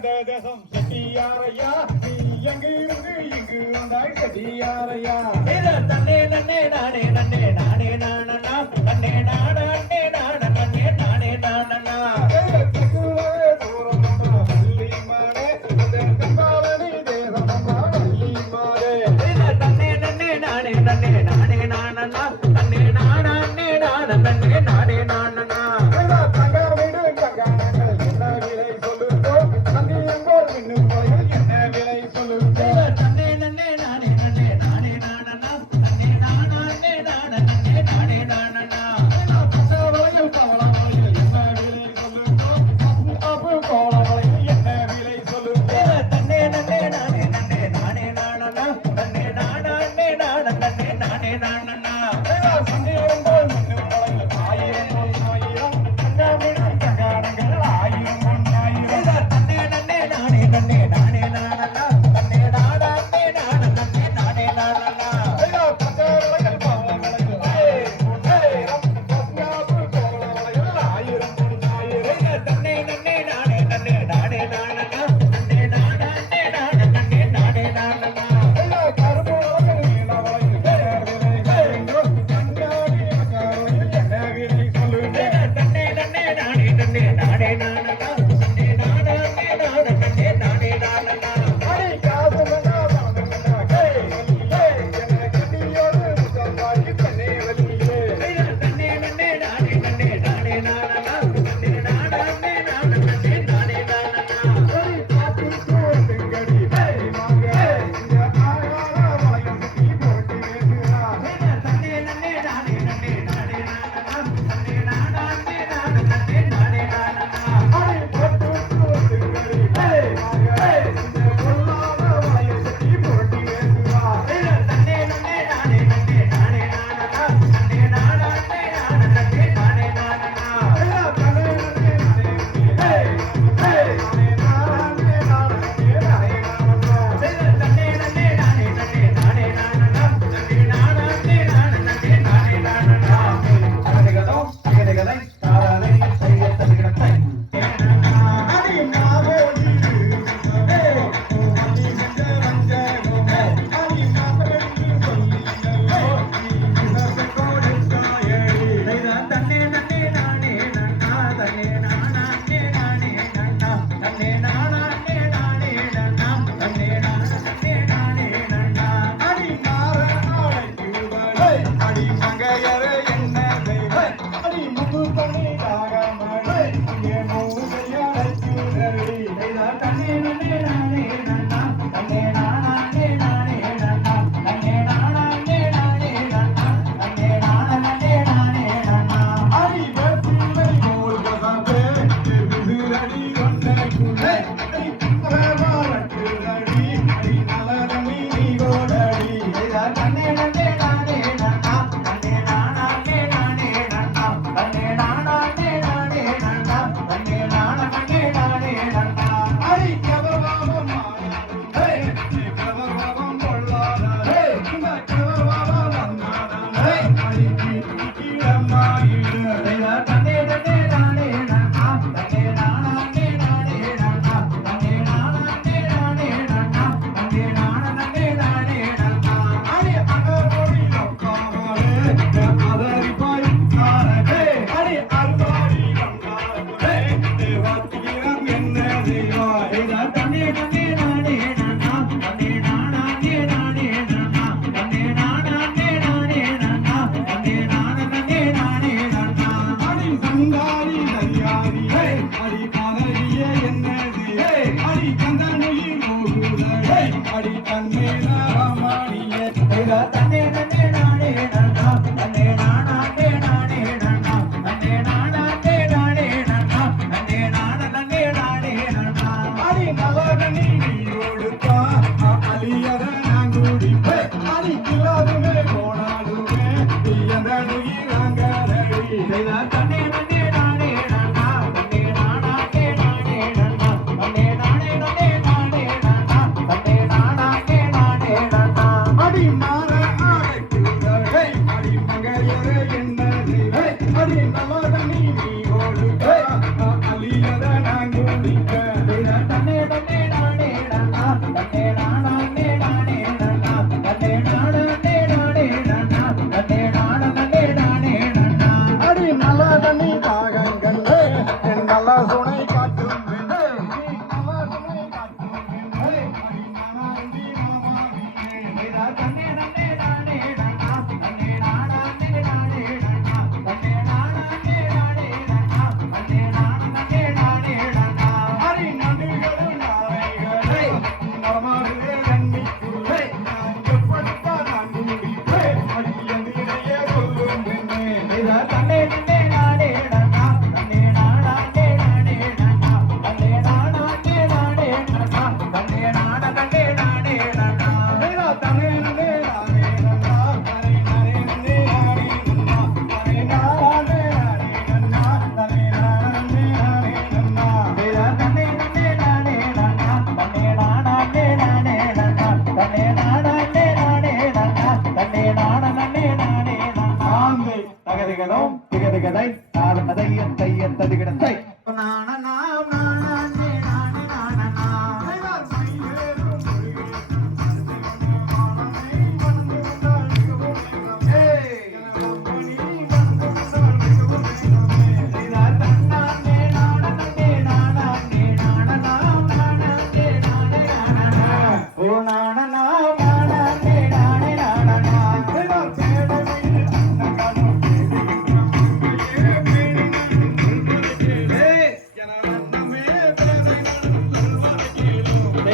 எந்த தேசம் செட்டியாரையா நீ எங்கு இருந்து இங்கு வந்தாய் செட்டியாரையா தன்னே நன்னே நானே நன்னே நானே நானா நன்னே நாட அண்ணே நாட நன்னே நானே நானா தூரம் வள்ளிமானே தென்பாலனி தேசம் வள்ளிமானே தன்னே நன்னே நானே நன்னே நானே நானா நன்னே நாட அண்ணே நாட நன்னே நானே நானா தங்க வீடு கங்கானங்கள் என்ன விலை சொல்லுதோ தங்கியங்கோல் இன்னும் கோயில் என்ன விலை சொல்லுதோ தன்னே நன்னே நானே நன்னே நானே நானா நன்னே நாட அண்ணே நாட நன்னே நானே நானா பசவளையில்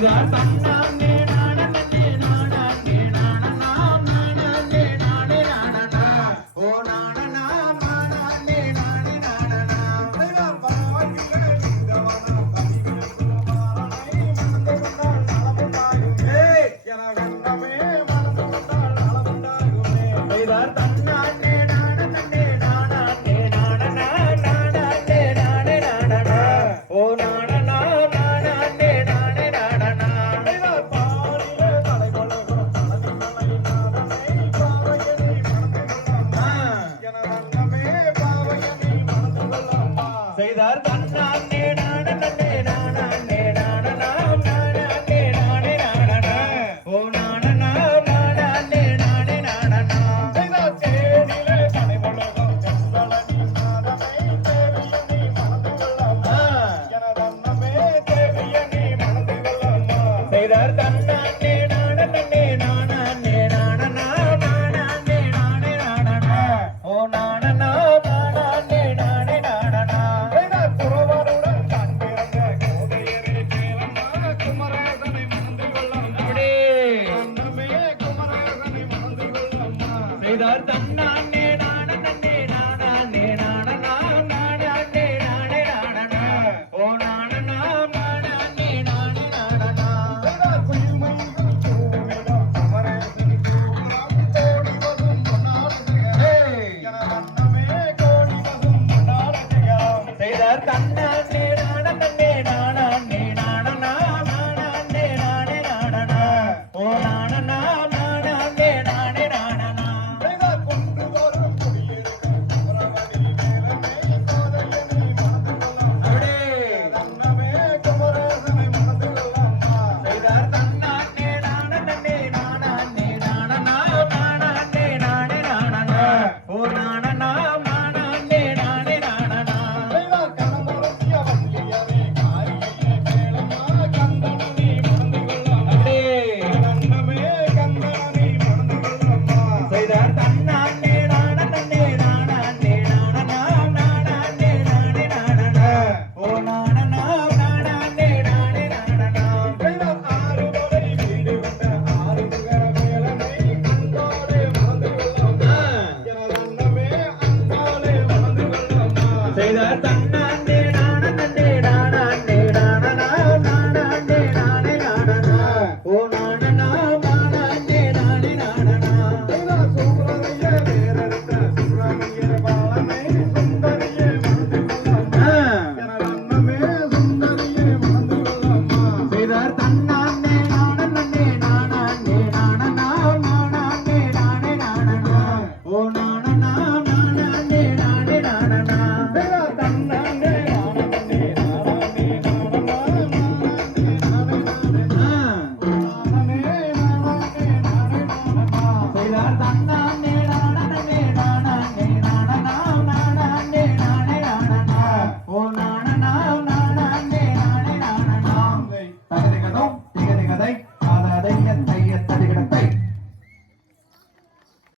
செய்தார் தன்னானே நானே நானே நானனா நானே நானே நானனா ஓ நானனா நானே நானே நானனா செய்தார் பாவாயிலே நின்றவனம் கனிவே குமாரனை மணந்து கொண்டால் நலமுண்டாகுமே என வண்ணமே மணந்து கொண்டால் நலமுண்டாகுமே செய்தார் தன்னானே நானே நானே நானனா நானே நானே நானனா ஓ நானனா நானே நானே நானனா செய்தார் பாரிலே தலைவலகம் தலைமலை நாதனை பாவையனை மணந்து கொள்ளம்மா என வண்ணமே பாவையனை மணந்து கொள்ளம்மா செய்தார் தன்னானே நானே நானே நானனா நானே நானே நானனா ஓ நானனா நானே நானே நானனா செய்தார் தேனிலே தலைவலகம் செம்பழனி நாதனை தேவியனை மணந்து கொள்ளம்மா என வண்ணமே தேவியனை மணந்து கொள்ளம்மா செய்தார் தன்னானே நானே நானே நானனா நானே நானே நானனா ஓ நானனா நானே நானே நானனா செய்தார் குறவருடன் தான் பிறந்த கோதையரே கேளம்மா குமரேசனை மணந்து கொள்ளம்மா அப்படி வண்ணமே குமரேசனை மணந்து கொள்ளம்மா செய்தார் தன்